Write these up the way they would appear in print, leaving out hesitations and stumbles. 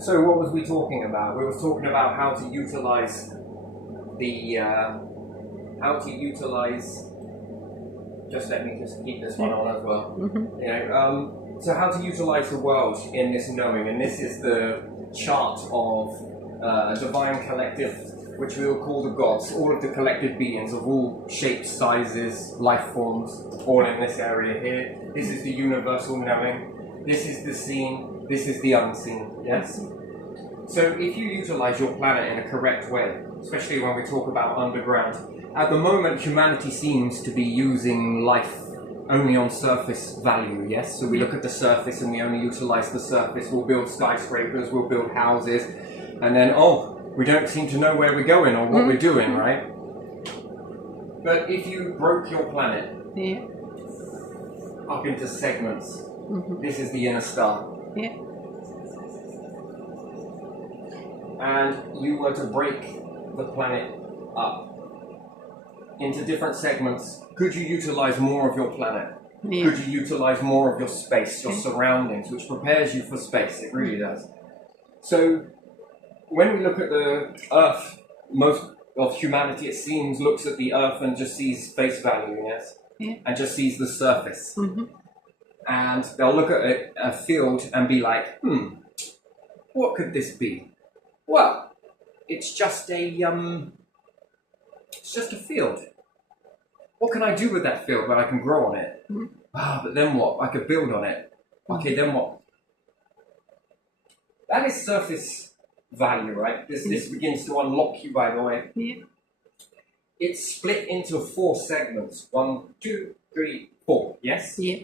So what was we talking about? We were talking about how to utilize the just let me just keep this one on as well. Mm-hmm. So how to utilize the world in this knowing, and this is the chart of a divine collective, which we will call the gods, all of the collective beings of all shapes, sizes, life forms, all in this area here. This is the universal knowing. This is the seen. This is the unseen. Yes? So if you utilize your planet in a correct way, especially when we talk about underground, at the moment humanity seems to be using life only on surface value, yes? So we look at the surface and we only utilize the surface. We'll build skyscrapers, we'll build houses, and then, we don't seem to know where we're going or what we're doing, right? But if you broke your planet up into segments, this is the inner star. Yeah. And you were to break the planet up into different segments, could you utilize more of your planet? Yeah. Could you utilize more of your space, your surroundings, which prepares you for space? It really does. So when we look at the Earth, most of humanity, it seems, looks at the Earth and just sees face value, yes? Yeah. And just sees the surface. Mm-hmm. And they'll look at a field and be like, what could this be? Well, it's just a field. What can I do with that field when I can grow on it? But then what? I could build on it. Okay, then what? That is surface value, right? This begins to unlock you, by the way. Yeah. It's split into 4 segments. 1, 2, 3, 4. Yes? Yeah.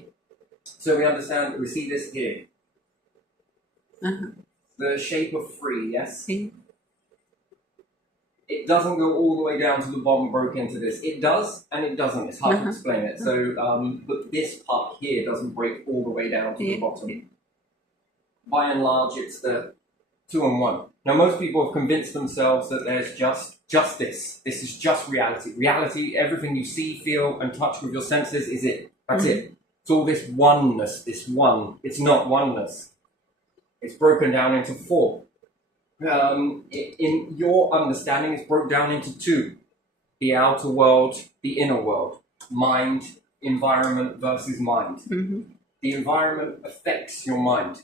So we understand, we see this here. Uh-huh. The shape of 3, yes? Yeah. It doesn't go all the way down to the bottom, broke into this. It does, and it doesn't. It's hard to explain it. So, but this part here doesn't break all the way down to the bottom. By and large, it's the 2 and 1. Now, most people have convinced themselves that there's just this. This is just reality. Reality, everything you see, feel, and touch with your senses is it. That's it. It's all this oneness, this one. It's not oneness. It's broken down into 4. In your understanding, it's broke down into 2. The outer world, the inner world. Mind, environment versus mind. The environment affects your mind.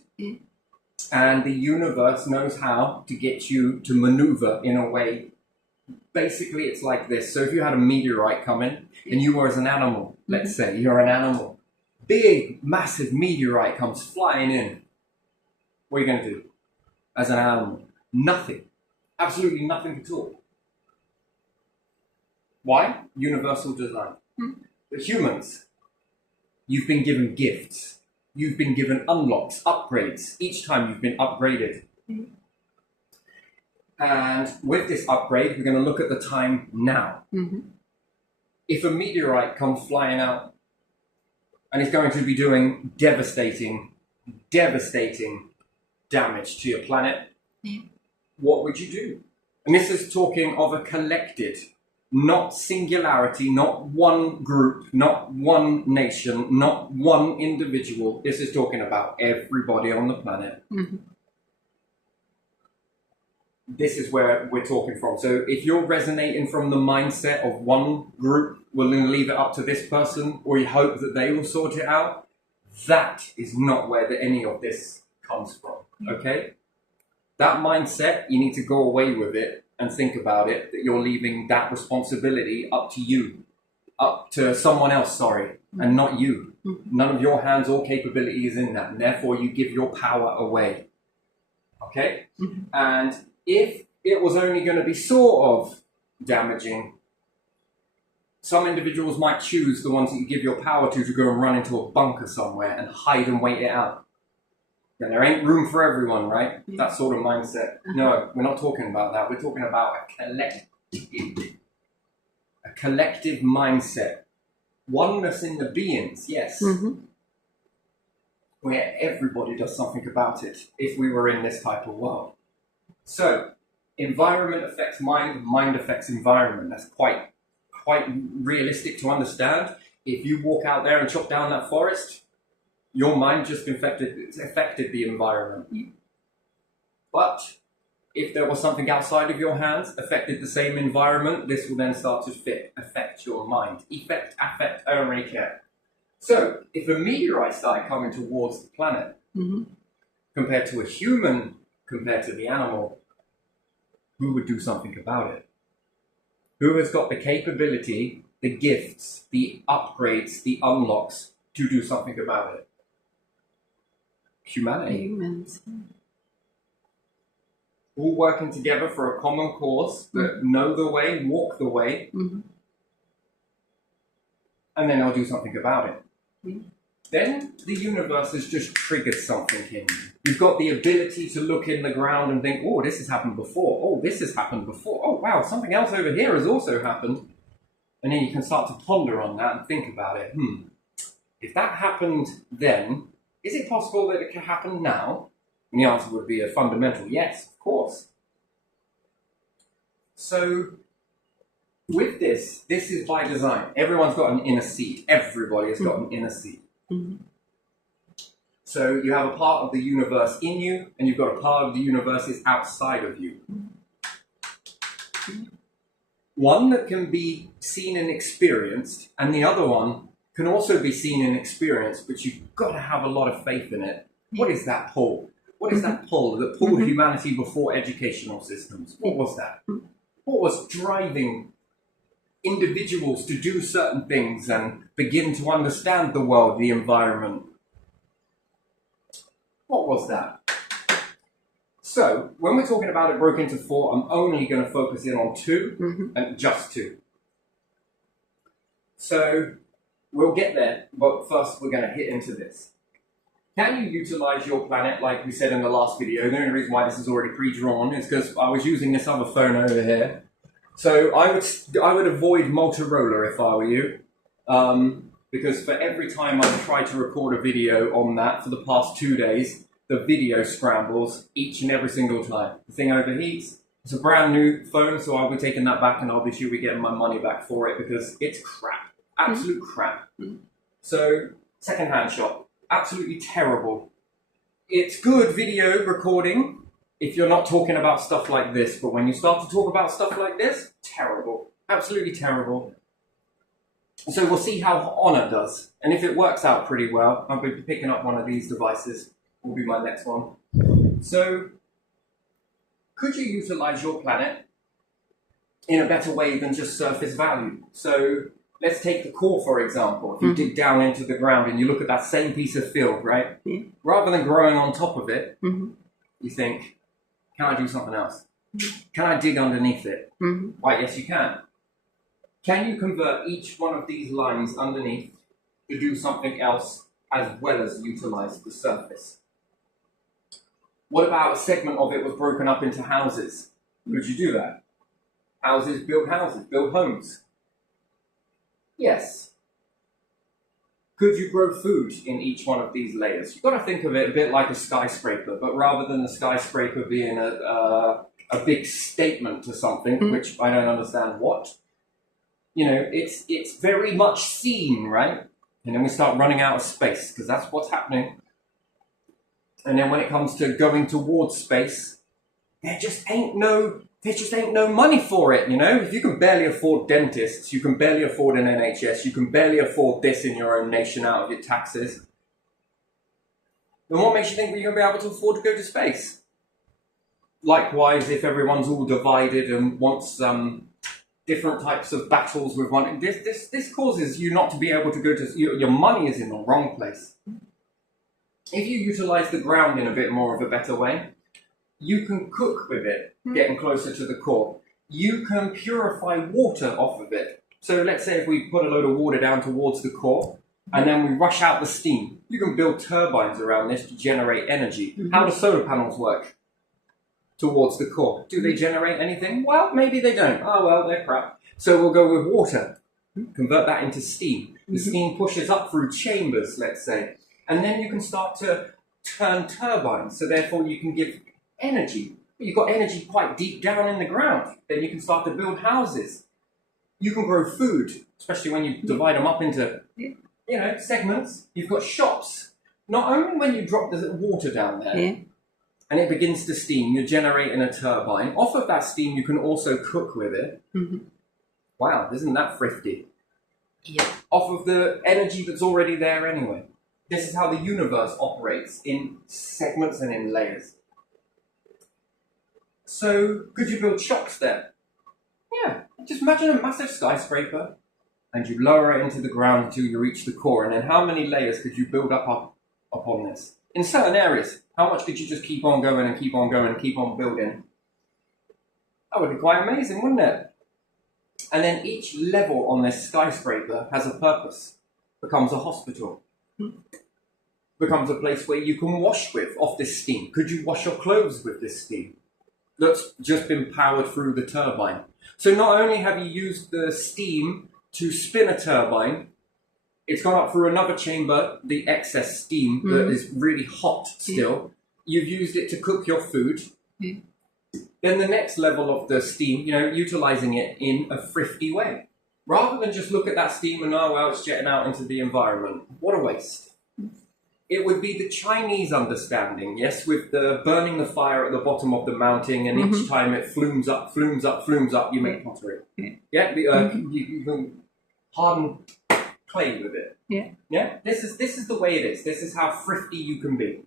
And the universe knows how to get you to maneuver in a way. Basically, it's like this. So if you had a meteorite come in, and you were as an animal, let's say, you're an animal. Big, massive meteorite comes flying in. What are you going to do as an animal? Nothing. Absolutely nothing at all. Why? Universal design. The humans, you've been given gifts. You've been given unlocks, upgrades. Each time you've been upgraded. And with this upgrade, we're going to look at the time now. If a meteorite comes flying out and is going to be doing devastating damage to your planet, what would you do? And this is talking of a collected, not singularity, not one group, not one nation, not one individual. This is talking about everybody on the planet. This is where we're talking from. So if you're resonating from the mindset of one group, we're going to leave it up to this person, or you hope that they will sort it out, that is not where any of this comes from, okay? That mindset, you need to go away with it and think about it, that you're leaving that responsibility up to you, up to someone else, and not you. None of your hands or capability is in that, and therefore you give your power away. Okay? And if it was only going to be sort of damaging, some individuals might choose the ones that you give your power to go and run into a bunker somewhere and hide and wait it out. And there ain't room for everyone, right? That sort of mindset. No, we're not talking about that. We're talking about a collective mindset. Oneness in the beings, yes. Where everybody does something about it if we were in this type of world. So, environment affects mind, mind affects environment. That's quite realistic to understand. If you walk out there and chop down that forest, your mind just affected the environment. But if there was something outside of your hands, affected the same environment, this will then start to affect your mind. Effect, affect, I don't really care. So, if a meteorite started coming towards the planet, compared to a human, compared to the animal, who would do something about it? Who has got the capability, the gifts, the upgrades, the unlocks to do something about it? Humanity. Humans. All working together for a common cause, that know the way, walk the way, and then they'll do something about it. Then the universe has just triggered something in you. You've got the ability to look in the ground and think, oh, this has happened before. Oh, this has happened before. Oh, wow, something else over here has also happened. And then you can start to ponder on that and think about it. If that happened then, is it possible that it can happen now? And the answer would be a fundamental yes, of course. So, with this is by design. Everyone's got an inner seed. Everybody has got an inner seed. So you have a part of the universe in you, and you've got a part of the universe is outside of you. One that can be seen and experienced, and the other one can also be seen and experienced, but you've got to have a lot of faith in it. What is that pull? What is that pull that pulled humanity before educational systems? What was that? What was driving individuals to do certain things and begin to understand the world, the environment? What was that? So, when we're talking about it broken into four, I'm only going to focus in on two, and just two. So, we'll get there, but first we're going to hit into this. Can you utilize your planet, like we said in the last video? The only reason why this is already pre-drawn is because I was using this other phone over here. So I would avoid Motorola if I were you, because for every time I've tried to record a video on that for the past 2 days, the video scrambles each and every single time. The thing overheats. It's a brand new phone, so I'll be taking that back and I'll be sure we getting my money back for it because it's crap. Absolute crap. So, second-hand shot. Absolutely terrible. It's good video recording if you're not talking about stuff like this, but when you start to talk about stuff like this, terrible. Absolutely terrible. So we'll see how Honor does. And if it works out pretty well, I'll be picking up one of these devices. Will be my next one. So, could you utilize your planet in a better way than just surface value? So, let's take the core, for example. If you dig down into the ground and you look at that same piece of field, right? Rather than growing on top of it, you think, can I do something else? Can I dig underneath it? Why, yes, you can. Can you convert each one of these lines underneath to do something else as well as utilize the surface? What about a segment of it was broken up into houses? Could you do that? Houses, build homes. Yes. Could you grow food in each one of these layers? You've got to think of it a bit like a skyscraper, but rather than the skyscraper being a big statement to something, which I don't understand what, you know, it's very much seen, right? And then we start running out of space, because that's what's happening. And then when it comes to going towards space, there just ain't no money for it, you know? If you can barely afford dentists, you can barely afford an NHS, you can barely afford this in your own nation out of your taxes, then what makes you think that you're going to be able to afford to go to space? Likewise, if everyone's all divided and wants different types of battles with one, this causes you not to be able to go to, your money is in the wrong place. If you utilize the ground in a bit more of a better way, you can cook with it, getting closer to the core. You can purify water off of it. So let's say if we put a load of water down towards the core, and then we rush out the steam, you can build turbines around this to generate energy. How do solar panels work? Towards the core. Do they generate anything? Well, maybe they don't. Oh, well, they're crap. So we'll go with water. Convert that into steam. The steam pushes up through chambers, let's say. And then you can start to turn turbines. So therefore you can give energy. You've got energy quite deep down in the ground. Then you can start to build houses. You can grow food, especially when you divide them up into, segments. You've got shops. Not only when you drop the water down there, and it begins to steam. You're generating a turbine. Off of that steam, you can also cook with it. Mm-hmm. Wow, isn't that thrifty? Yeah. Off of the energy that's already there anyway. This is how the universe operates, in segments and in layers. So, could you build shops there? Yeah, just imagine a massive skyscraper, and you lower it into the ground until you reach the core, and then how many layers could you build up upon this? In certain areas, how much could you just keep on going and keep on going and keep on building? That would be quite amazing, wouldn't it? And then each level on this skyscraper has a purpose. Becomes a hospital. Becomes a place where you can wash with off this steam. Could you wash your clothes with this steam? That's just been powered through the turbine. So not only have you used the steam to spin a turbine, it's gone up through another chamber, the excess steam that is really hot still. You've used it to cook your food. Then the next level of the steam, utilizing it in a thrifty way. Rather than just look at that steam and, oh, well, it's jetting out into the environment. What a waste. It would be the Chinese understanding, yes, with the burning the fire at the bottom of the mountain, and each time it flumes up, you make pottery. Yeah, you can harden clay with it. Yeah. This is the way it is. This is how thrifty you can be.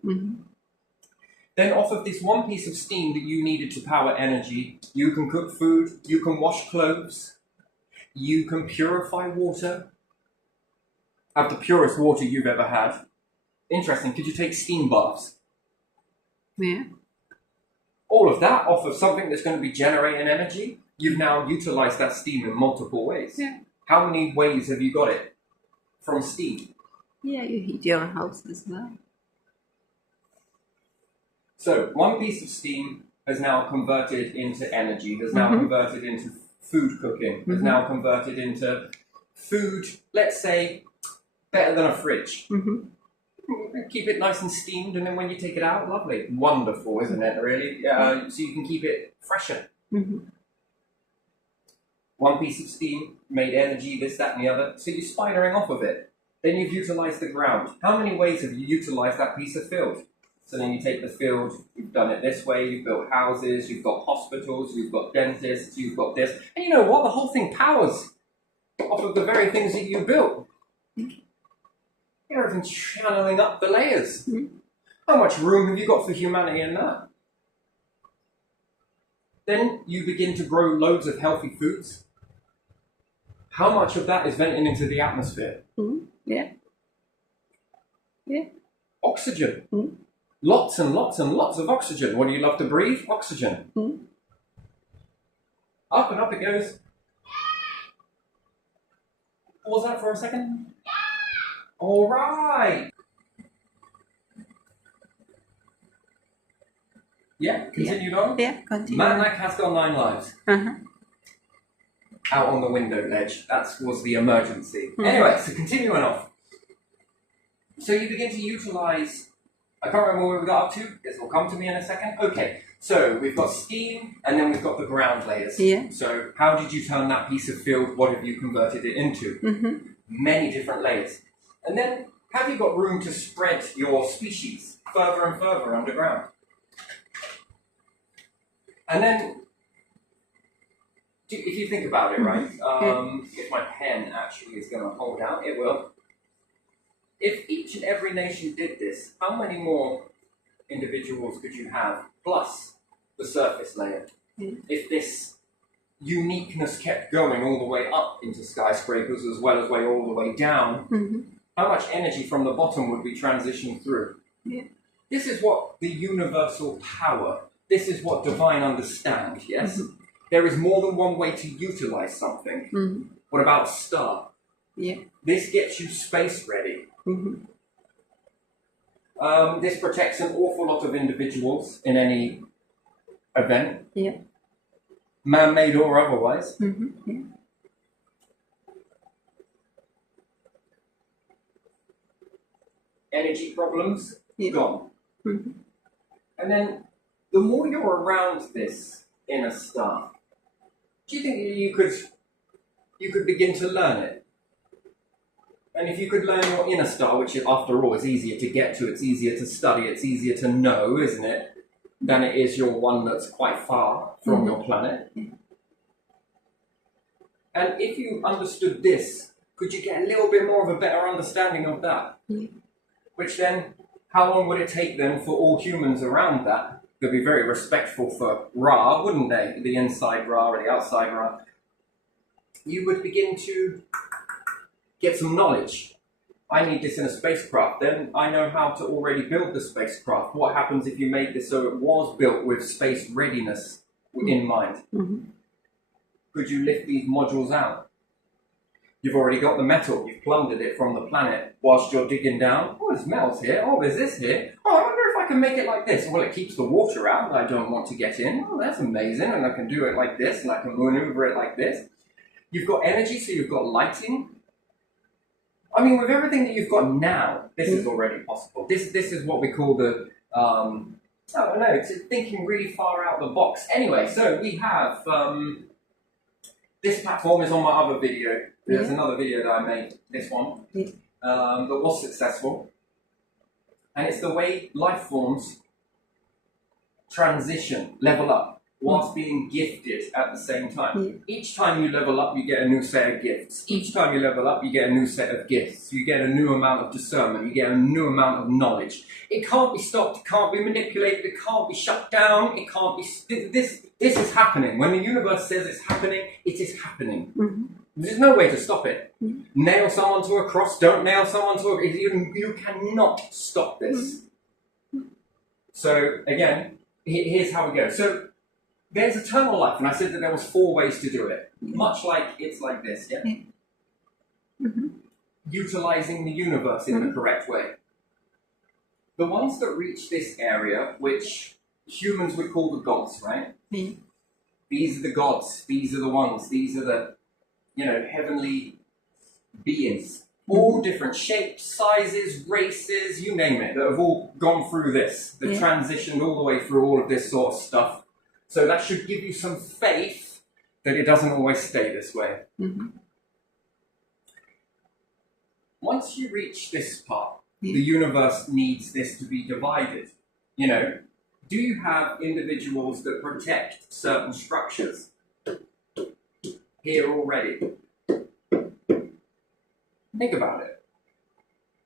Then off of this one piece of steam that you needed to power energy, you can cook food, you can wash clothes, you can purify water, have the purest water you've ever had. Interesting, could you take steam baths? Yeah. All of that off of something that's going to be generating energy, you've now utilized that steam in multiple ways. Yeah. How many ways have you got it from steam? Yeah, you heat your house as well. So one piece of steam has now converted into energy, has now converted into food cooking, has now converted into food, let's say, better than a fridge. Keep it nice and steamed, and then when you take it out, lovely. Wonderful, isn't it, really? So you can keep it fresher. One piece of steam made energy, this, that, and the other. So you're spidering off of it. Then you've utilized the ground. How many ways have you utilized that piece of field? So then you take the field, you've done it this way, you've built houses, you've got hospitals, you've got dentists, you've got this. And you know what? The whole thing powers off of the very things that you built. Everything's channeling up the layers. How much room have you got for humanity in that? Then you begin to grow loads of healthy foods. How much of that is venting into the atmosphere? Yeah. Oxygen. Lots and lots and lots of oxygen. What do you love to breathe? Oxygen. Up and up it goes. Pause that for a second. All right. Yeah, continued on. Yeah, continue. Matlack has got 9 lives. Out on the window ledge. That was the emergency. Anyway, so continuing off. So you begin to utilize. I can't remember where we got up to. This will come to me in a second. Okay, so we've got steam, and then we've got the ground layers. Yeah. So how did you turn that piece of field? What have you converted it into? Many different layers. And then, have you got room to spread your species further and further underground? And then, if you think about it, right? If my pen actually is going to hold out, it will. If each and every nation did this, how many more individuals could you have, plus the surface layer? If this uniqueness kept going all the way up into skyscrapers as well as all the way down, how much energy from the bottom would be transitioned through? This is what the universal power, this is what divine understand, yes? There is more than one way to utilize something. What about a star? This gets you space ready. This protects an awful lot of individuals in any event, man-made or otherwise. Energy problems, gone. And then the more you're around this inner star, do you think you could begin to learn it? And if you could learn your inner star, which after all is easier to get to, it's easier to study, it's easier to know, isn't it? than it is your one that's quite far from your planet. And if you understood this, could you get a little bit more of a better understanding of that? Which then, how long would it take then for all humans around that to be very respectful for Ra, wouldn't they? The inside Ra or the outside Ra. You would begin to get some knowledge. I need this in a spacecraft, then I know how to already build the spacecraft. What happens if you made this so it was built with space readiness in mind? Could you lift these modules out? You've already got the metal, you've plundered it from the planet whilst you're digging down. Oh, there's metals here, oh, there's this here. Oh, I wonder if I can make it like this. Well, it keeps the water out that I don't want to get in. Oh, that's amazing, and I can do it like this, and I can maneuver it like this. You've got energy, so you've got lighting. I mean, with everything that you've got now, this is already possible. This is what we call the, I don't know, it's thinking really far out the box. Anyway, so we have, this platform is on my other video. There's another video that I made, this one, that was successful. And it's the way life forms transition, level up, whilst being gifted at the same time. Each time you level up, you get a new set of gifts. Each time you level up, you get a new set of gifts. You get a new amount of discernment. You get a new amount of knowledge. It can't be stopped. It can't be manipulated. It can't be shut down. It can't be... This is happening. When the universe says it's happening, it is happening. There's no way to stop it. Nail someone to a cross. Don't nail someone to a... You cannot stop this. So, again, here's how we go. So, there's eternal life, and I said that there was 4 ways to do it. Much like it's like this, yeah? Utilizing the universe in the correct way. The ones that reach this area, which humans would call the gods, right? These are the gods, these are the ones, these are the, heavenly beings. All different shapes, sizes, races, you name it, that have all gone through this. They've transitioned all the way through all of this sort of stuff. So that should give you some faith that it doesn't always stay this way. Once you reach this part, the universe needs this to be divided. Do you have individuals that protect certain structures here already? Think about it.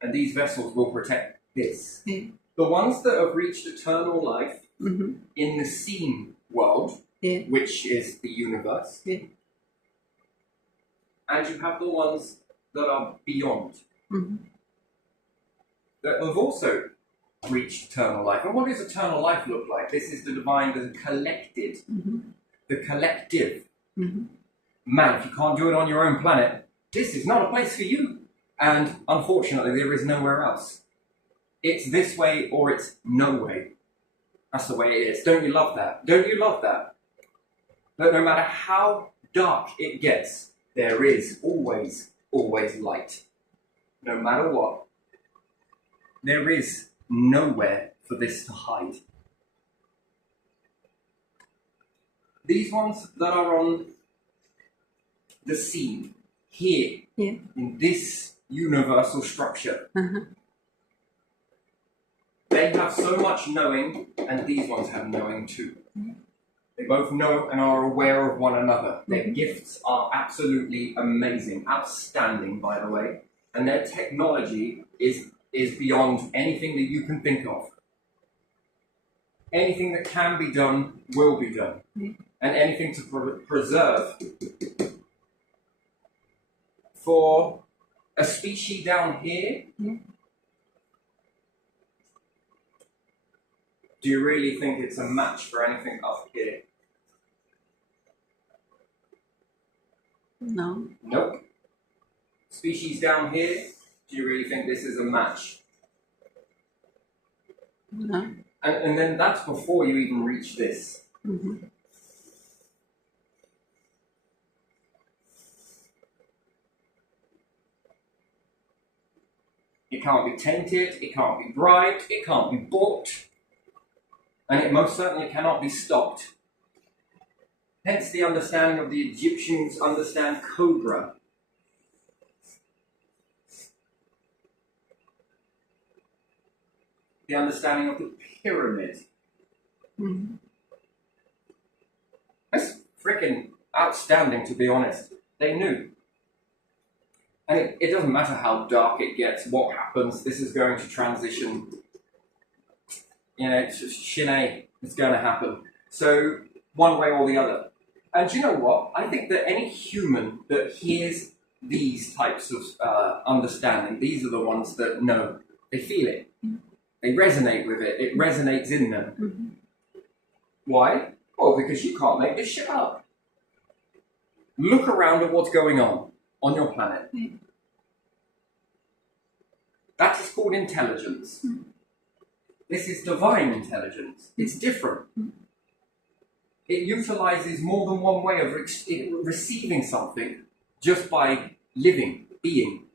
And these vessels will protect this. The ones that have reached eternal life in the seen world, which is the universe, and you have the ones that are beyond, that have also reached eternal life. And what does eternal life look like? This is the divine, the collected, the collective. Man, if you can't do it on your own planet, this is not a place for you. And unfortunately, there is nowhere else. It's this way or it's no way. That's the way it is. Don't you love that? Don't you love that? That no matter how dark it gets, there is always, always light. No matter what. There is nowhere for this to hide. These ones that are on the scene, here, in this universal structure, they have so much knowing, and these ones have knowing too. They both know and are aware of one another. Their gifts are absolutely amazing, outstanding, by the way. And their technology is beyond anything that you can think of. Anything that can be done will be done. And anything to preserve. For a species down here, do you really think it's a match for anything up here? No. Nope. Species down here, do you really think this is a match? No. And then that's before you even reach this. It can't be tainted, it can't be bribed, it can't be bought, and it most certainly cannot be stopped. Hence the understanding of the Egyptians understand Cobra. The understanding of the pyramid. Mhm. That's freaking outstanding, to be honest. They knew. And it doesn't matter how dark it gets, what happens, this is going to transition. You know, it's just Shinee, it's going to happen. So, one way or the other. And you know what? I think that any human that hears these types of understanding, these are the ones that know. They feel it. They resonate with it. It resonates in them. Mhm. Why? Well, because you can't make this shit up. Look around at what's going on your planet. Yeah. That is called intelligence. This is divine intelligence. It's different. It utilizes more than one way of receiving something just by living, being.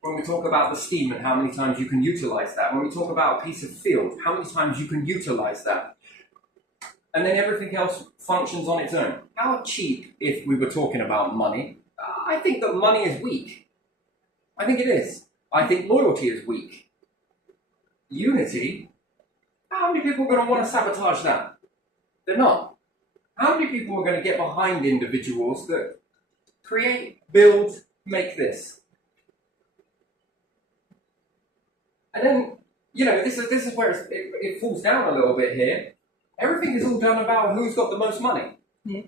When we talk about the steam and how many times you can utilize that, when we talk about a piece of field, how many times you can utilize that, and then everything else functions on its own. How cheap, if we were talking about money, I think that money is weak. I think it is. I think loyalty is weak. Unity, how many people are going to want to sabotage that? They're not. How many people are going to get behind individuals that create, build, make this? And then, you know, this is where it falls down a little bit here. Everything is all done about who's got the most money. Yeah.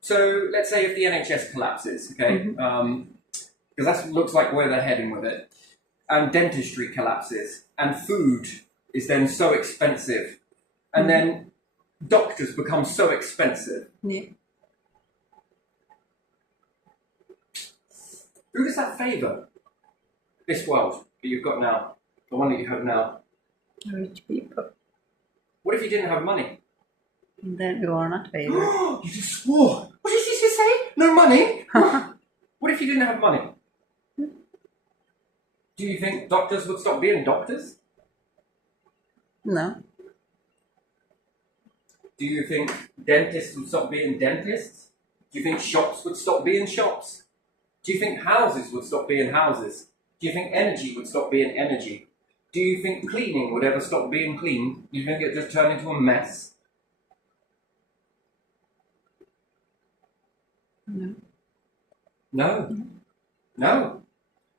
So let's say if the NHS collapses, okay, because that looks like where they're heading with it, and dentistry collapses, and food is then so expensive, and then doctors become so expensive. Yeah. Who does that favour? This world that you've got now, the one that you have now. Rich people. What if you didn't have money? Then you are not favored. You just swore. What did you just say? No money? What if you didn't have money? Do you think doctors would stop being doctors? No. Do you think dentists would stop being dentists? Do you think shops would stop being shops? Do you think houses would stop being houses? Do you think energy would stop being energy? Do you think cleaning would ever stop being clean? Do you think it would just turn into a mess? No. No. No.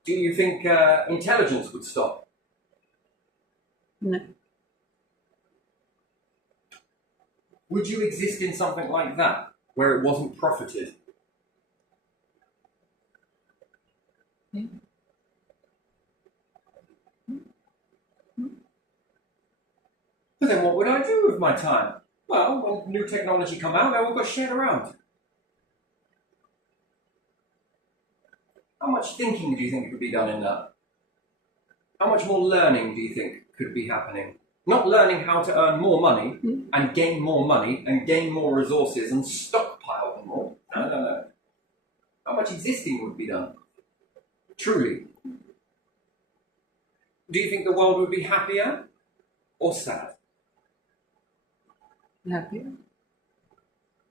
Do you think intelligence would stop? No. Would you exist in something like that, where it wasn't profited? Yeah. But then what would I do with my time? Well, when new technology come out, they all got shared around. How much thinking do you think could be done in that? How much more learning do you think could be happening? Not learning how to earn more money and gain more money and gain more resources and stockpile them all. No. How much existing would be done? Truly. Do you think the world would be happier or sad? Happier.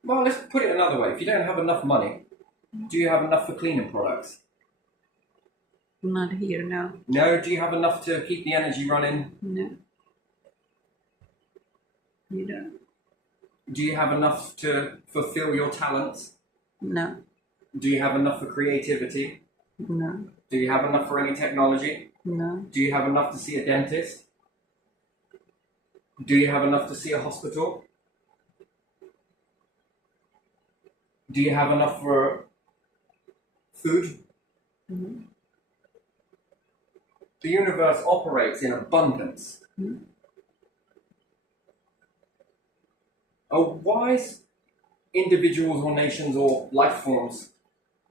Well, let's put it another way. If you don't have enough money, do you have enough for cleaning products? Not here now. No. Do you have enough to keep the energy running? No. You don't. Do you have enough to fulfill your talents? No. Do you have enough for creativity? No. Do you have enough for any technology? No. Do you have enough to see a dentist? Do you have enough to see a hospital? Do you have enough for food? Mm-hmm. The universe operates in abundance. Mm-hmm. Wise individuals or nations or life forms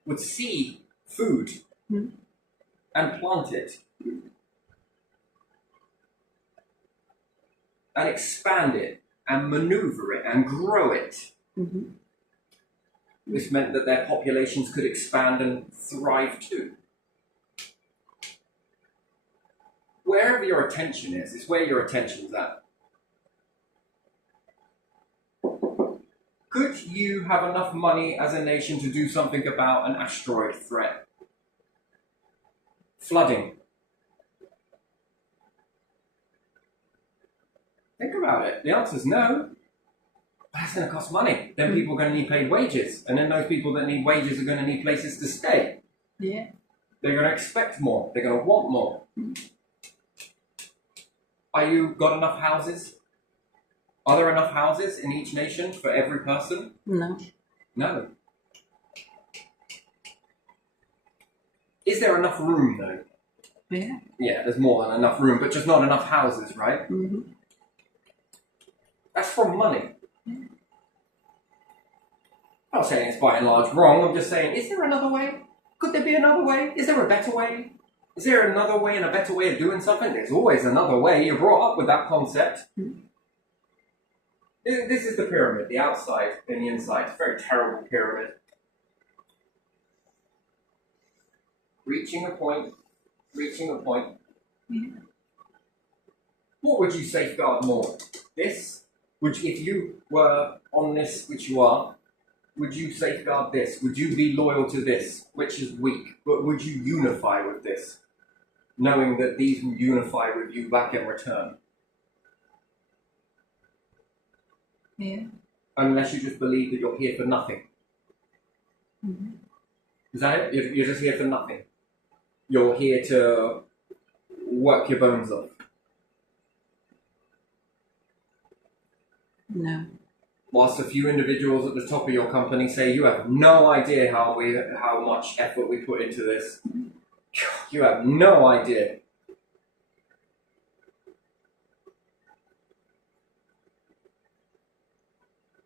would see food and plant it and expand it and maneuver it and grow it. Mm-hmm. This meant that their populations could expand and thrive too. Wherever your attention is where your attention's at. Could you have enough money as a nation to do something about an asteroid threat? Flooding. Think about it. it? The answer is no. That's going to cost money. Then people are going to need paid wages. And then those people that need wages are going to need places to stay. Yeah. They're going to expect more. They're going to want more. Are you got enough houses? Are there enough houses in each nation for every person? No. No. Is there enough room though? Yeah. Yeah, there's more than enough room, but just not enough houses, right? Mm-hmm. That's from money. I'm not saying it's by and large wrong, I'm just saying, is there another way? Could there be another way? Is there a better way? Is there another way and a better way of doing something? There's always another way. You're brought up with that concept. This is the pyramid, the outside and the inside. It's a very terrible pyramid. Reaching a point. Yeah. What would you safeguard more? This? If you were on this, which you are, would you safeguard this? Would you be loyal to this, which is weak? But would you unify with this, knowing that these will unify with you back in return? Yeah. Unless you just believe that you're here for nothing. Mm-hmm. Is that it? You're just here for nothing. You're here to work your bones off. No. Whilst a few individuals at the top of your company say, you have no idea how much effort we put into this. You have no idea.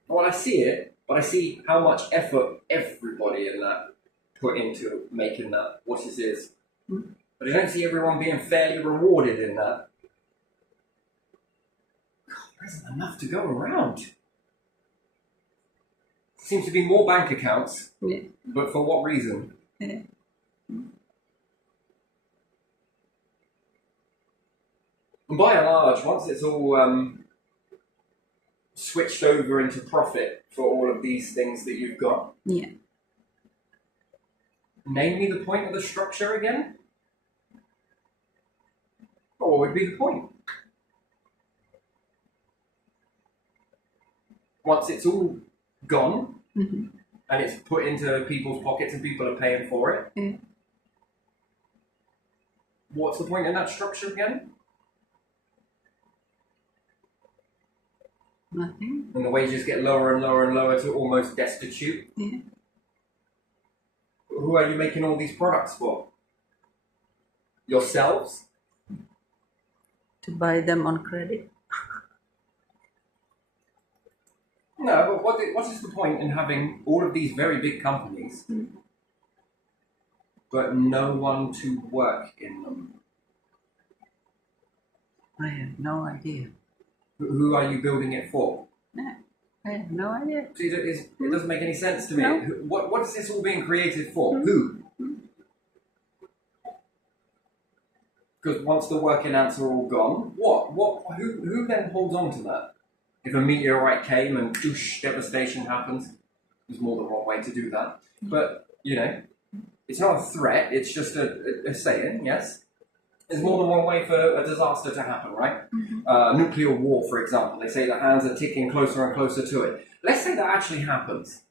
Well, I see it, but I see how much effort everybody in that put into making that what it is. But I don't see everyone being fairly rewarded in that. There isn't enough to go around. Seems to be more bank accounts, Yeah. but for what reason? Yeah. And by and large, once it's all switched over into profit for all of these things that you've got, Yeah. name me the point of the structure again? What would be the point? Once it's all gone, Mm-hmm. and it's put into people's pockets and people are paying for it, Yeah. what's the point in that structure again? Nothing. And the wages get lower and lower and lower to almost destitute. Yeah. Who are you making all these products for? Yourselves? To buy them on credit. No, but what is the point in having all of these very big companies, but no one to work in them? I have no idea. Who are you building it for? No, I have no idea. See, it doesn't make any sense to me. No. What is this all being created for? Who? Because once the working ants are all gone, who then holds on to that? If a meteorite came and whoosh, devastation happens, there's more than one way to do that. But, it's not a threat, it's just a saying, yes? There's more than one way for a disaster to happen, right? Nuclear war, for example. They say the hands are ticking closer and closer to it. Let's say that actually happens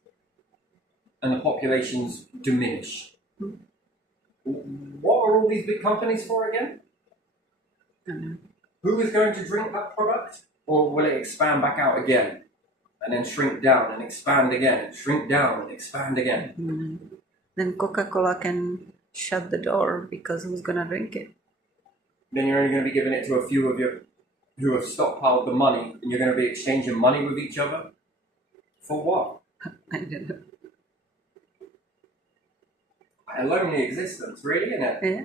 and the populations diminish. What are all these big companies for again? I don't know. Who is going to drink that product? Or will it expand back out again? And then shrink down and expand again, and shrink down and expand again? Then Coca-Cola can shut the door because who's gonna drink it? Then you're only going to be giving it to a few of you who have stockpiled the money, and you're going to be exchanging money with each other? For what? I don't know. A lonely existence, really, isn't it? Yeah.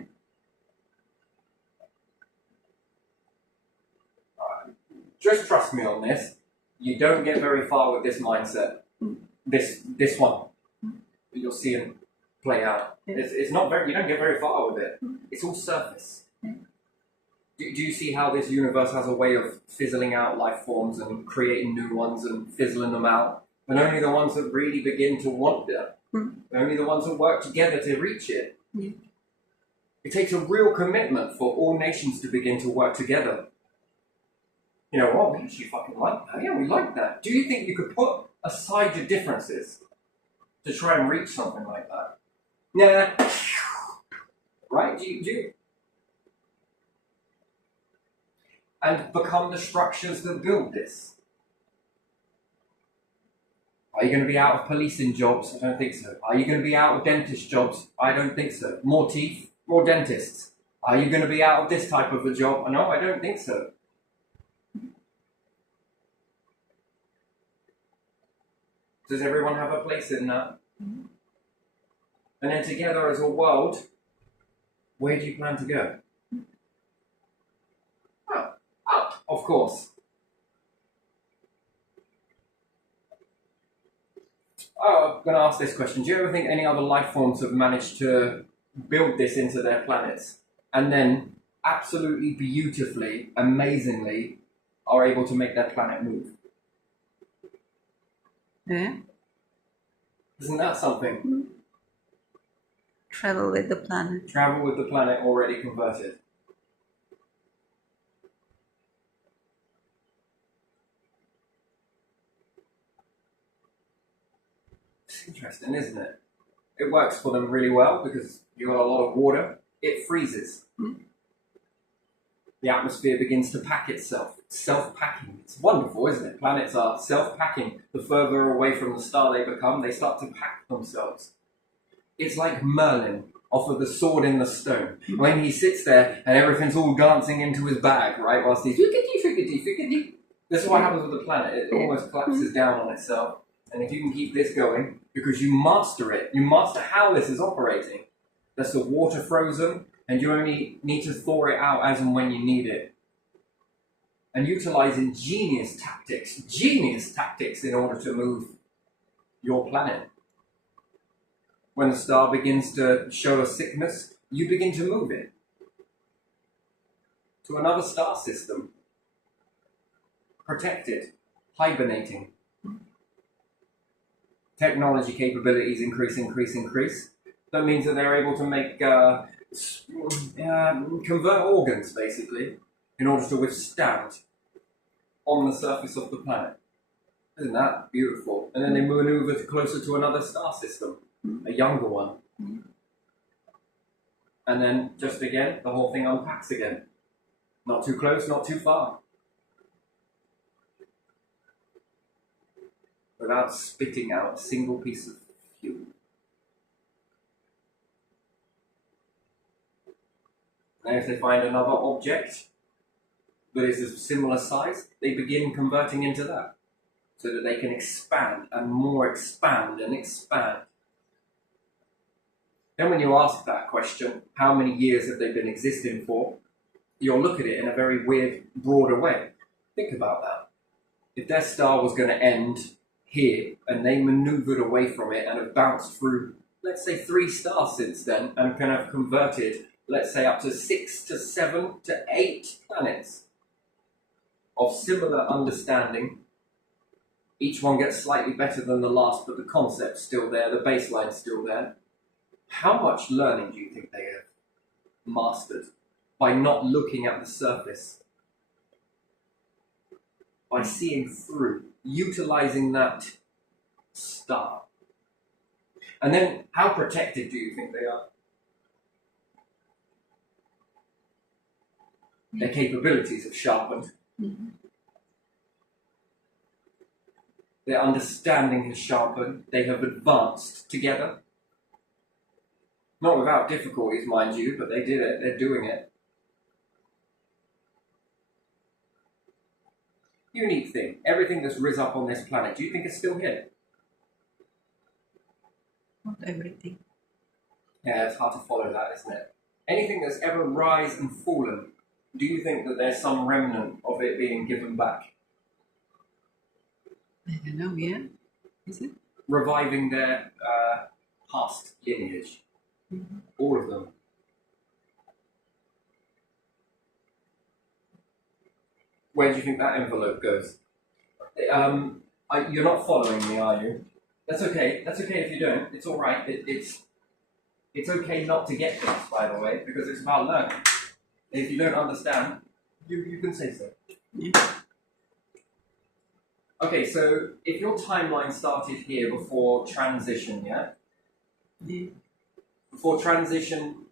Just trust me on this. You don't get very far with this mindset. This one. You'll see it play out. Yeah. It's not very. You don't get very far with it. It's all surface. Do you see how this universe has a way of fizzling out life forms and creating new ones and fizzling them out? And only the ones that really begin to want that. Only the ones that work together to reach it. Yeah. It takes a real commitment for all nations to begin to work together. You know what? We actually fucking like that. Yeah, we like that. Do you think you could put aside your differences to try and reach something like that? Nah. Right? Do you? And become the structures that build this. Are you going to be out of policing jobs? I don't think so. Are you going to be out of dentist jobs? I don't think so. More teeth, more dentists. Are you going to be out of this type of a job? No, I don't think so. Does everyone have a place in that? Mm-hmm. And then together as a world, where do you plan to go? Well, up, of course. Oh, I'm going to ask this question. Do you ever think any other life forms have managed to build this into their planets and then absolutely beautifully, amazingly are able to make their planet move? Yeah. Isn't that something? Mm-hmm. Travel with the planet. Travel with the planet already converted. It's interesting, isn't it? It works for them really well because you've got a lot of water. It freezes. Mm-hmm. The atmosphere begins to pack itself. Self-packing. It's wonderful, isn't it? Planets are self-packing. The further away from the star they become, they start to pack themselves. It's like Merlin off of The Sword in the Stone. When he sits there and everything's all dancing into his bag, right? Whilst he's fickety. This is what happens with the planet. It almost collapses down on itself. And if you can keep this going, because you master it, you master how this is operating. That's the water frozen, and you only need to thaw it out as and when you need it. And utilizing genius tactics in order to move your planet. When the star begins to show a sickness, you begin to move it to another star system. Protected, hibernating. Technology capabilities increase. That means that they're able to make convert organs, basically, in order to withstand on the surface of the planet. Isn't that beautiful? And then they maneuver closer to another star system, a younger one. And then, just again, the whole thing unpacks again. Not too close, not too far. Without spitting out a single piece of fuel. And if they find another object that is of similar size, they begin converting into that, so that they can expand and more expand and expand. Then when you ask that question, how many years have they been existing for, you'll look at it in a very weird, broader way. Think about that. If their star was going to end here, and they maneuvered away from it and have bounced through, let's say, 3 stars since then, and can have converted, let's say, up to 6 to 7 to 8 planets of similar understanding. Each one gets slightly better than the last, but the concept's still there, the baseline's still there. How much learning do you think they have mastered by not looking at the surface? By seeing through, utilizing that star. And then, how protected do you think they are? Their capabilities have sharpened. Mm-hmm. Their understanding has sharpened. They have advanced together. Not without difficulties, mind you, but they did it. They're doing it. Unique thing. Everything that's risen up on this planet, do you think it's still here? Not everything. Yeah, it's hard to follow that, isn't it? Anything that's ever rise and fallen, do you think that there's some remnant of it being given back? I don't know, yeah. Is it? Reviving their past lineage. Mm-hmm. All of them. Where do you think that envelope goes? You're not following me, are you? That's okay. That's okay if you don't. It's all right. It's okay not to get things, by the way, because it's about learning. If you don't understand, you can say so. Yeah. Okay, so if your timeline started here before transition, yeah? Yeah. Before transition,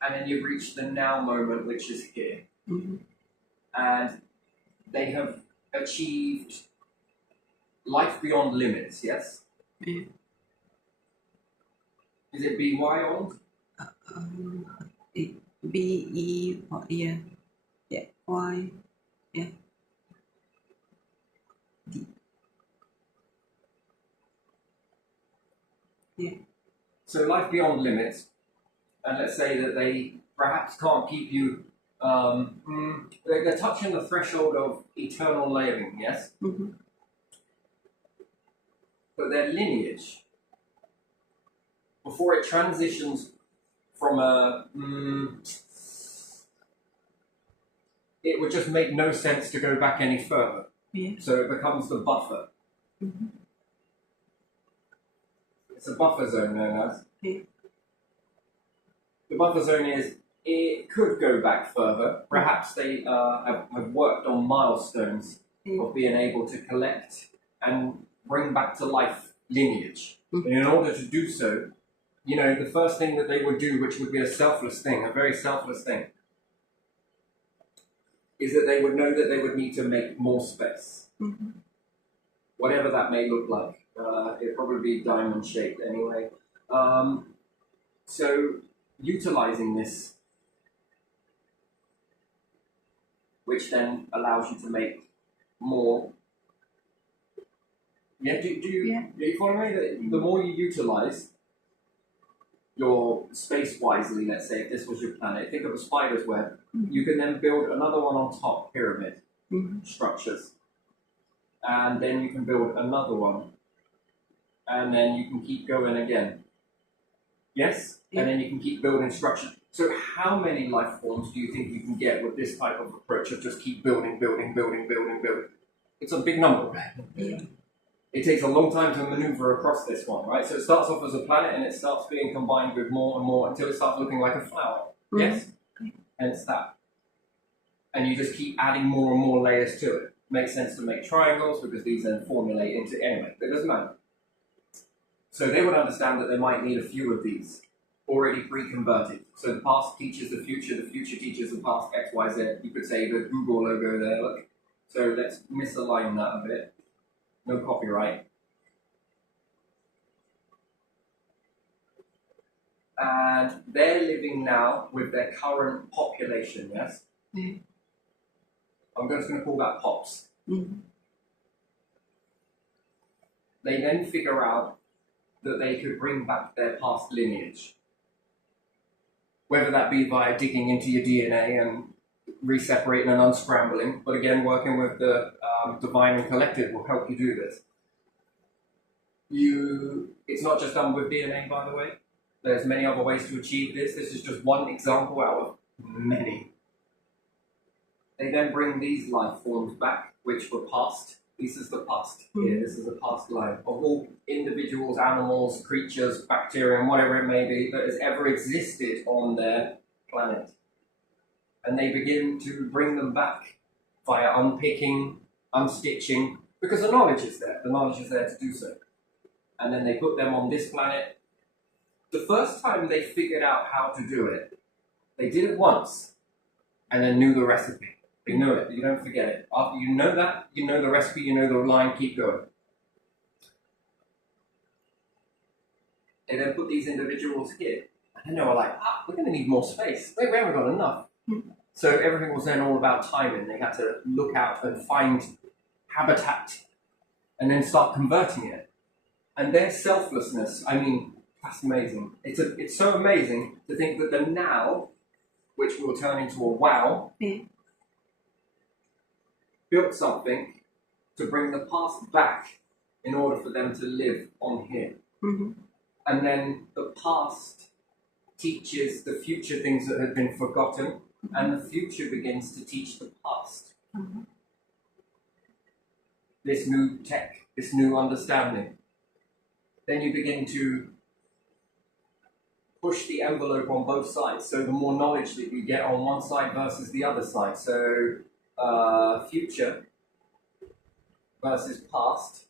and then you've reached the now moment, which is here. Mm-hmm. And they have achieved life beyond limits, yes? Yeah. Is it beyond? Um, B E, yeah, yeah, Y, yeah, D, yeah. So life beyond limits, and let's say that they perhaps can't keep you, they're touching the threshold of eternal living, yes? Mm-hmm. But their lineage, before it transitions from a, it would just make no sense to go back any further. Yeah. So it becomes the buffer. Mm-hmm. It's a buffer zone known as. Yeah. The buffer zone is, it could go back further. Perhaps they have worked on milestones of being able to collect and bring back to life lineage. Mm. And in order to do so, you know, the first thing that they would do, which would be a selfless thing, a very selfless thing, is that they would know that they would need to make more space. Mm-hmm. Whatever that may look like. It'd probably be diamond shaped anyway. So utilizing this, which then allows you to make more. Yeah, do you follow me? The more you utilize your space wisely, let's say if this was your planet, think of a spider's web, you can then build another one on top, pyramid structures. And then you can build another one. And then you can keep going again. Yes? Yeah. And then you can keep building structure. So how many life forms do you think you can get with this type of approach of just keep building? It's a big number. Yeah. It takes a long time to maneuver across this one, right? So it starts off as a planet and it starts being combined with more and more until it starts looking like a flower. Mm-hmm. Yes? And it's that. And you just keep adding more and more layers to it. Makes sense to make triangles because these then formulate into, anyway, it doesn't matter. So they would understand that they might need a few of these already pre-converted. So the past teaches the future teaches the past, X, Y, Z. You could say the Google logo there, look. So let's misalign that a bit. No copyright. And they're living now with their current population, yes? Yeah. I'm just going to call that POPs. Mm-hmm. They then figure out that they could bring back their past lineage. Whether that be via digging into your DNA and reseparating and unscrambling, but again, working with the divine and collective will help you do this. It's not just done with DNA, by the way. There's many other ways to achieve this. This is just one example out of many. They then bring these life forms back, which were past. This is the past here. This is the past line of all individuals, animals, creatures, bacteria, and whatever it may be that has ever existed on their planet. And they begin to bring them back via unpicking, unstitching, because the knowledge is there. The knowledge is there to do so. And then they put them on this planet. The first time they figured out how to do it, they did it once and then knew the recipe. They know it, you don't forget it. After you know that, you know the recipe, you know the line, keep going. They then put these individuals here. And they were like, we're going to need more space. Wait, we haven't got enough. So everything was then all about timing. They had to look out and find habitat and then start converting it. And their selflessness, I mean, that's amazing. It's so amazing to think that the now, which will turn into a wow, built something to bring the past back in order for them to live on here. Mm-hmm. And then the past teaches the future things that have been forgotten, and the future begins to teach the past. Mm-hmm. This new tech, this new understanding. Then you begin to push the envelope on both sides. So the more knowledge that you get on one side versus the other side. So future versus past,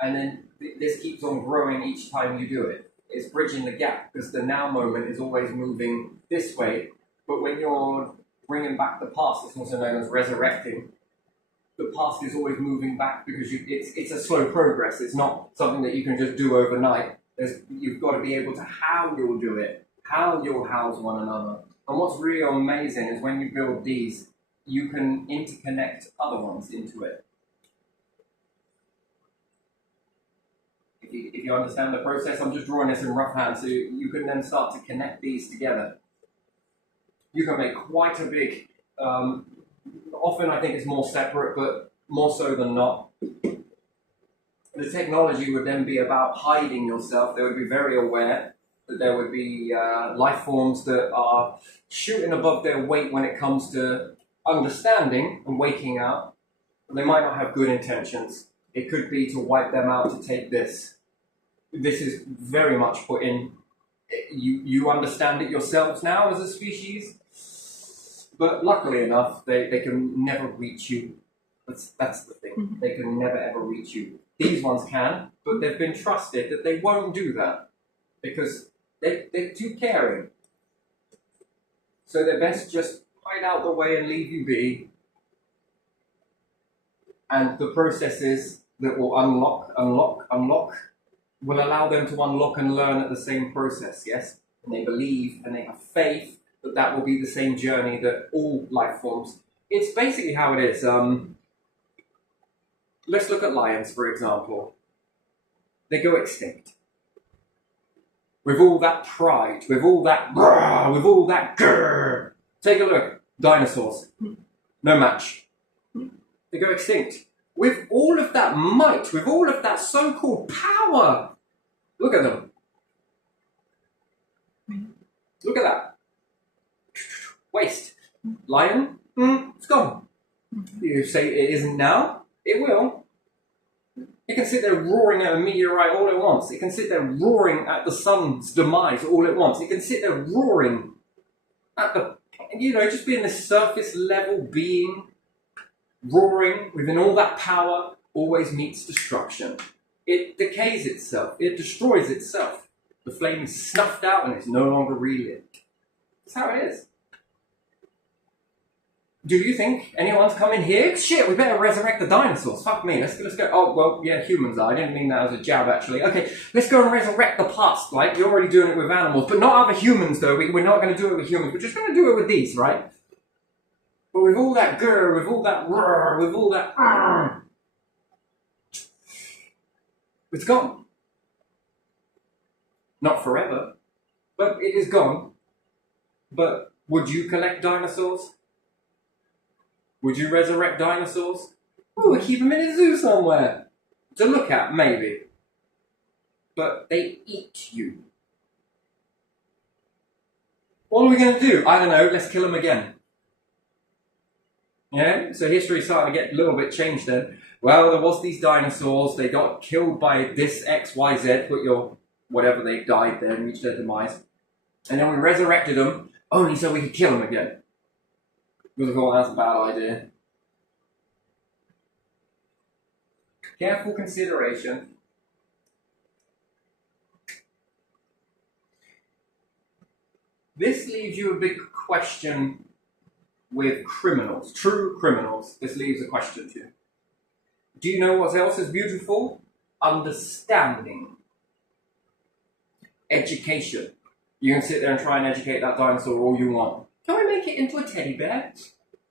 and then this keeps on growing each time you do it. It's bridging the gap because the now moment is always moving this way, but when you're bringing back the past, it's also known as resurrecting. The past is always moving back because it's a slow progress. It's not something that you can just do overnight. You've got to be able to how you'll do it, how you'll house one another. And what's really amazing is when you build these, you can interconnect other ones into it. If you understand the process, I'm just drawing this in rough hand, so you can then start to connect these together. You can make quite a big, often I think it's more separate, but more so than not. The technology would then be about hiding yourself. They would be very aware that there would be life forms that are shooting above their weight when it comes to understanding and waking up. They might not have good intentions. It could be to wipe them out to take this. This is very much put in. You understand it yourselves now as a species, but luckily enough, they can never reach you. That's the thing. Mm-hmm. They can never ever reach you. These ones can, but they've been trusted that they won't do that because they're too caring. So they're best just hide out the way and leave you be. And the processes that will unlock will allow them to unlock and learn at the same process, yes? And they believe and they have faith that that will be the same journey that all life forms. It's basically how it is. Let's look at lions, for example. They go extinct. With all that pride, with all that grrr, with all that grrr. Take a look. Dinosaurs. No match. They go extinct. With all of that might, with all of that so-called power. Look at them. Look at that. Waste. Lion? It's gone. You say it isn't now? It will. It can sit there roaring at a meteorite all it wants. It can sit there roaring at the sun's demise all it wants. It can sit there roaring at the, just being this surface level being, roaring within all that power, always meets destruction. It decays itself. It destroys itself. The flame is snuffed out and it's no longer relit. That's how it is. Do you think anyone's coming here? Shit, we better resurrect the dinosaurs. Fuck me, let's go. Oh, well, yeah, humans are. I didn't mean that as a jab, actually. Okay, let's go and resurrect the past, right? You're already doing it with animals, but not other humans, though. We're not going to do it with humans. We're just going to do it with these, right? But with all that grr, with all that roar, with all that it's gone. Not forever, but it is gone. But would you collect dinosaurs? Would you resurrect dinosaurs? Oh, keep them in a zoo somewhere. To look at, maybe. But they eat you. What are we going to do? I don't know, let's kill them again. Yeah, so history's starting to get a little bit changed then. Well, there was these dinosaurs, they got killed by this XYZ, put your whatever, they died there and reached their demise. And then we resurrected them, only so we could kill them again. Because I thought that's a bad idea. Careful consideration. This leaves you a big question with criminals, true criminals. This leaves a question to you. Do you know what else is beautiful? Understanding. Education. You can sit there and try and educate that dinosaur all you want. Can I make it into a teddy bear?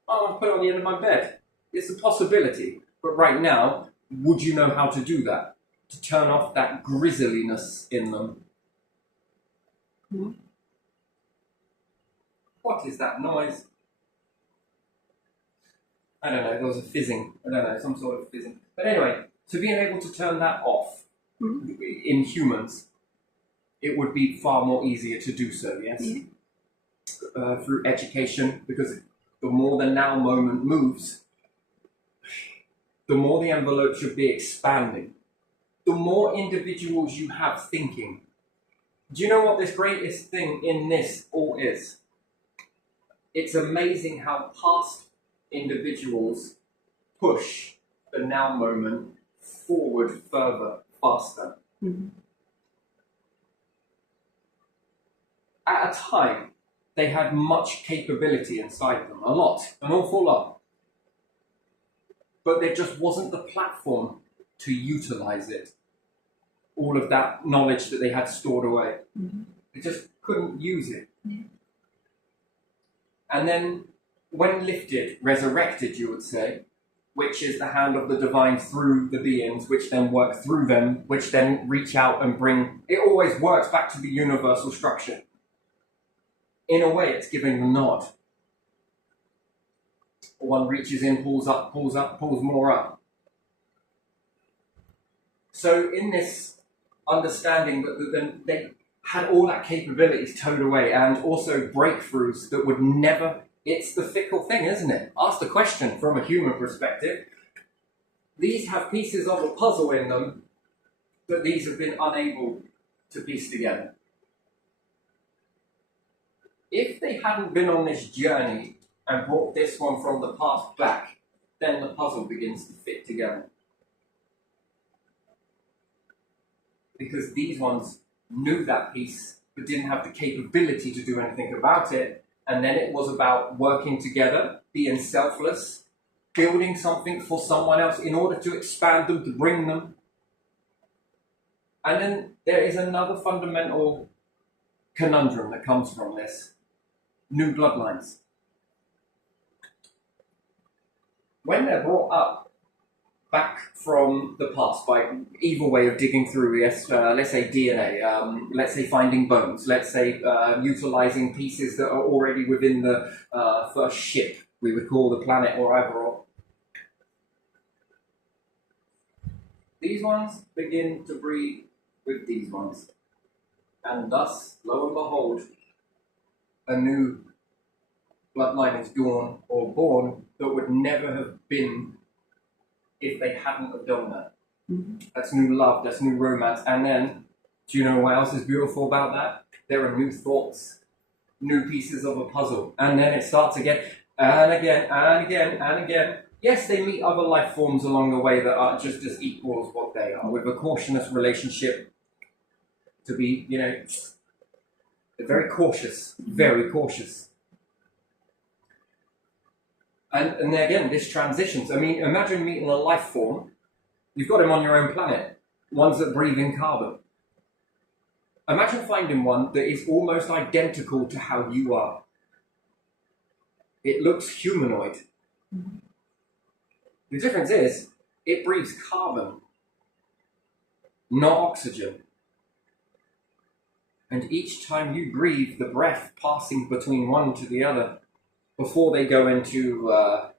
I want to put it on the end of my bed. It's a possibility. But right now, would you know how to do that? To turn off that grisliness in them. What is that noise? I don't know, there was a fizzing. I don't know, some sort of fizzing. But anyway, so being able to turn that off in humans, it would be far more easier to do so, yes? Through education, because the more the now moment moves, the more the envelope should be expanding. The more individuals you have thinking. Do you know what this greatest thing in this all is? It's amazing how past individuals push the now moment forward further, faster. Mm-hmm. At a time, they had much capability inside them, a lot, an awful lot. But there just wasn't the platform to utilize it. All of that knowledge that they had stored away. Mm-hmm. They just couldn't use it. Yeah. And then, when lifted, resurrected, you would say, which is the hand of the divine through the beings, which then work through them, which then reach out and bring, it always works back to the universal structure. In a way, it's giving the nod. One reaches in, pulls up, pulls more up. So in this understanding that they had all that capabilities towed away, and also breakthroughs that would never, it's the fickle thing, isn't it? Ask the question from a human perspective. These have pieces of a puzzle in them that these have been unable to piece together. If they hadn't been on this journey and brought this one from the past back, then the puzzle begins to fit together. Because these ones knew that piece, but didn't have the capability to do anything about it. And then it was about working together, being selfless, building something for someone else in order to expand them, to bring them. And then there is another fundamental conundrum that comes from this. New bloodlines. When they're brought up back from the past by either way of digging through, yes, let's say DNA, let's say finding bones, let's say utilizing pieces that are already within the first ship, we would call the planet or whatever. These ones begin to breed with these ones. And thus, lo and behold, a new bloodline is dawn or born that would never have been if they hadn't have done that. Mm-hmm. That's new love, that's new romance. And then, do you know what else is beautiful about that? There are new thoughts, new pieces of a puzzle. And then it starts again, and again, and again, and again. Yes, they meet other life forms along the way that are just as equal as what they are, with a cautious relationship to be, very cautious, very cautious. And again, this transitions. I mean, imagine meeting a life form. You've got them on your own planet, ones that breathe in carbon. Imagine finding one that is almost identical to how you are. It looks humanoid. Mm-hmm. The difference is, it breathes carbon, not oxygen. And each time you breathe, the breath passing between one to the other, before they go into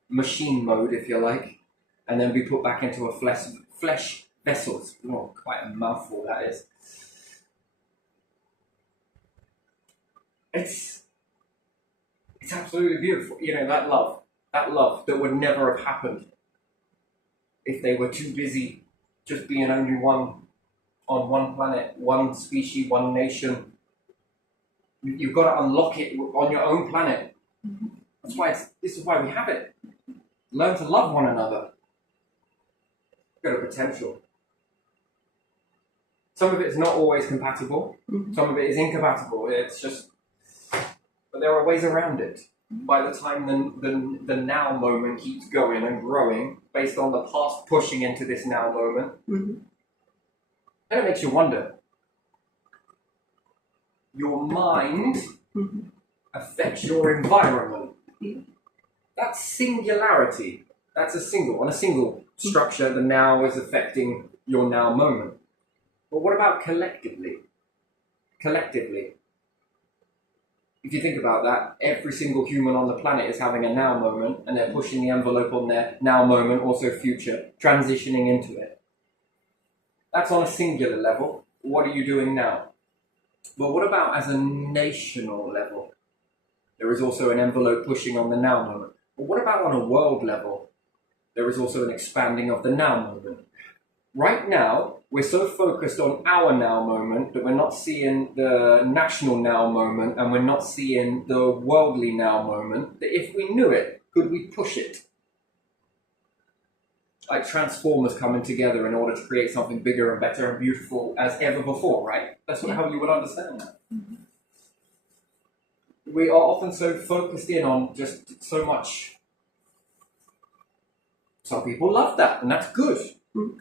machine mode, if you like, and then be put back into a flesh vessels. Oh, quite a mouthful that is. It's absolutely beautiful. That love that would never have happened if they were too busy just being only one on one planet, one species, one nation. You've got to unlock it on your own planet. Mm-hmm. This is why we have it. Learn to love one another. Got a potential. Some of it is not always compatible. Mm-hmm. Some of it is incompatible. It's just, but there are ways around it. By the time the now moment keeps going and growing, based on the past pushing into this now moment, Mm-hmm. then it makes you wonder. Your mind Mm-hmm. affects your environment. Yeah. That's singularity. That's on a single structure, the now is affecting your now moment. But what about collectively? Collectively. If you think about that, every single human on the planet is having a now moment, and they're pushing the envelope on their now moment, also future, transitioning into it. That's on a singular level. What are you doing now? But what about as a national level? There is also an envelope pushing on the now moment. But what about on a world level? There is also an expanding of the now moment. Right now, we're so focused on our now moment that we're not seeing the national now moment, and we're not seeing the worldly now moment, that if we knew it, could we push it? like transformers coming together in order to create something bigger and better and beautiful as ever before, right? That's how you would understand that. Mm-hmm. We are often so focused in on just so much. Some people love that, and that's good. Mm-hmm.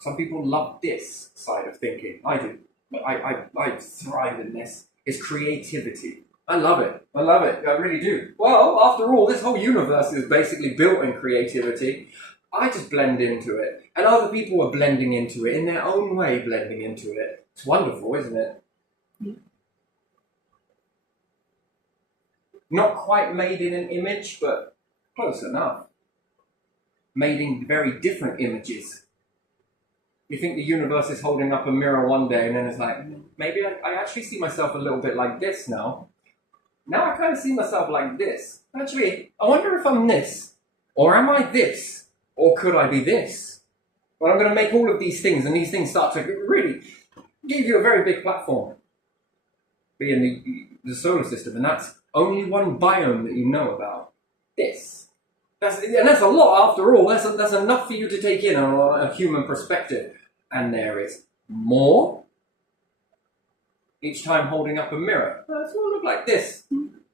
Some people love this side of thinking. I do. I thrive in this. It's creativity. I love it. I love it. I really do. Well, after all, this whole universe is basically built in creativity. I just blend into it. And other people are blending into it in their own way, blending into it. It's wonderful, isn't it? Mm-hmm. Not quite made in an image, but close enough. Made in very different images. You think the universe is holding up a mirror one day, and then it's like, maybe I actually see myself a little bit like this now. Now I kind of see myself like this. Actually, I wonder if I'm this. Or am I this? Or could I be this? Well, I'm going to make all of these things, and these things start to really give you a very big platform. Being the solar system, and that's only one biome that you know about. This. That's a lot after all. That's enough for you to take in on a human perspective. And there is more. Each time holding up a mirror. It's going to look like this.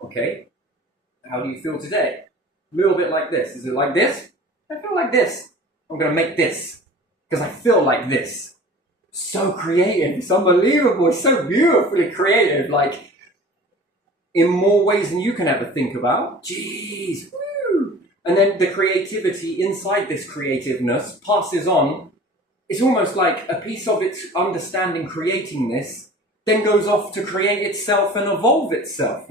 Okay. How do you feel today? A little bit like this. Is it like this? I feel like this. I'm going to make this. Because I feel like this. So creative. It's unbelievable. It's so beautifully creative. Like, in more ways than you can ever think about. Jeez. Woo. And then the creativity inside this creativeness passes on. It's almost like a piece of its understanding creating this then goes off to create itself and evolve itself.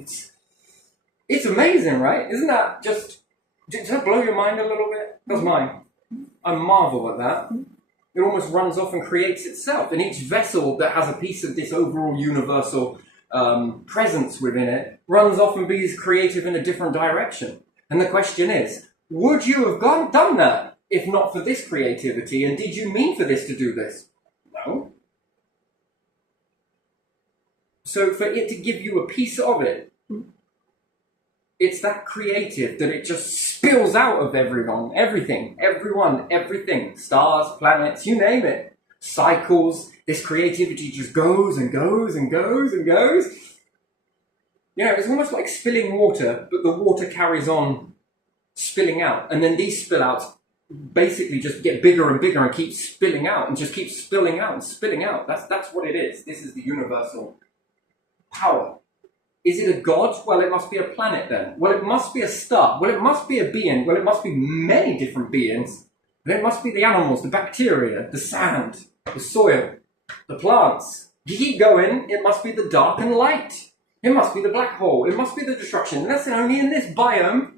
It's amazing, right? Isn't that just... Does that blow your mind a little bit? Does mine. I marvel at that. It almost runs off and creates itself. And each vessel that has a piece of this overall universal presence within it runs off and be creative in a different direction. And the question is, would you have done that if not for this creativity? And did you mean for this to do this? No. So for it to give you a piece of it, it's that creative that it just spills out of everyone, everything, everyone, everything. Stars, planets, you name it. Cycles. This creativity just goes and goes and goes and goes. You know, it's almost like spilling water, but the water carries on spilling out. And then these spill outs basically just get bigger and bigger and keep spilling out and just keep spilling out and spilling out. That's what it is. This is the universal power. Is it a god? Well, it must be a planet then. Well, it must be a star. Well, it must be a being. Well, it must be many different beings. Then it must be the animals, the bacteria, the sand, the soil, the plants. You keep going, it must be the dark and light. It must be the black hole. It must be the destruction. And that's only in this biome.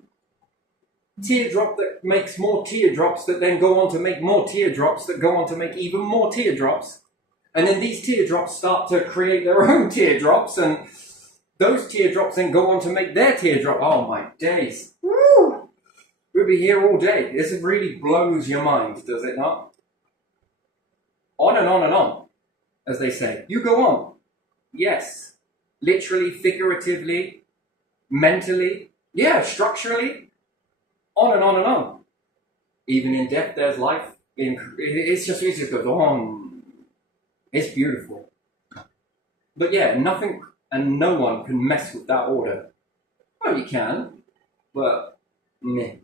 Teardrop that makes more teardrops that then go on to make more teardrops that go on to make even more teardrops. And then these teardrops start to create their own teardrops, and those teardrops then go on to make their teardrop. Oh my days. Woo! We'll be here all day. This really blows your mind, does it not? On and on and on, as they say. You go on. Yes. Literally, figuratively, mentally, yeah, structurally. On and on and on. Even in death, there's life. It just goes on. It's beautiful. But yeah, nothing and no one can mess with that order. Well, you can, but meh.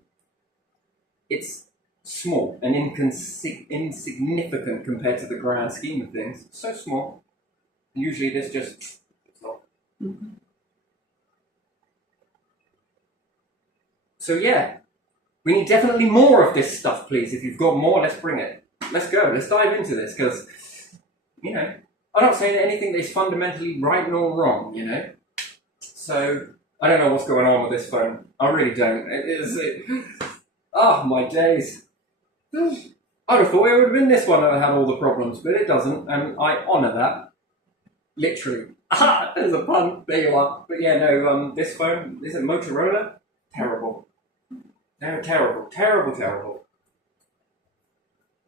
It's small and insignificant compared to the grand scheme of things. So small. Usually this just... It's not. Mm-hmm. So yeah, we need definitely more of this stuff, please. If you've got more, let's bring it. Let's go. Let's dive into this, because, you know, I'm not saying anything that is fundamentally right nor wrong, you know. So, I don't know what's going on with this phone. I really don't. Oh, my days. I'd have thought it would have been this one that had all the problems, but it doesn't, and I honour that. Literally. Ah, there's a pun. There you are. But yeah, no, this phone, is it Motorola? Terrible. They're terrible, terrible, terrible.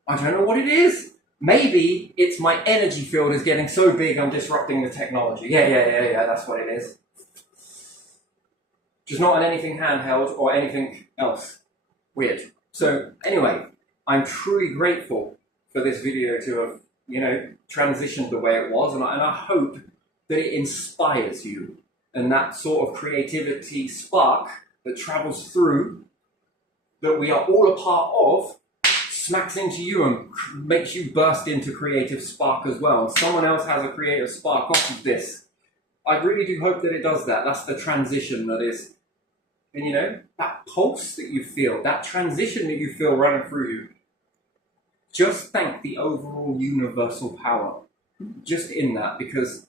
I don't know what it is. Maybe it's my energy field is getting so big I'm disrupting the technology. Yeah, that's what it is. Just not on anything handheld or anything else. Weird. So, anyway, I'm truly grateful for this video to have, you know, transitioned the way it was, and I hope that it inspires you, and that sort of creativity spark that travels through, that we are all a part of, smacks into you and makes you burst into creative spark as well. And someone else has a creative spark off of this. I really do hope that it does that. That's the transition that is, and you know, that pulse that you feel, that transition that you feel running through you. Just thank the overall universal power just in that, because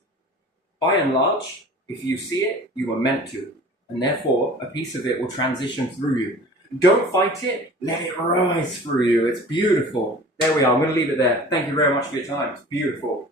by and large, if you see it, you were meant to, and therefore a piece of it will transition through you. Don't fight it, let it rise through you. It's beautiful. There we are. I'm going to leave it there. Thank you very much for your time. It's beautiful.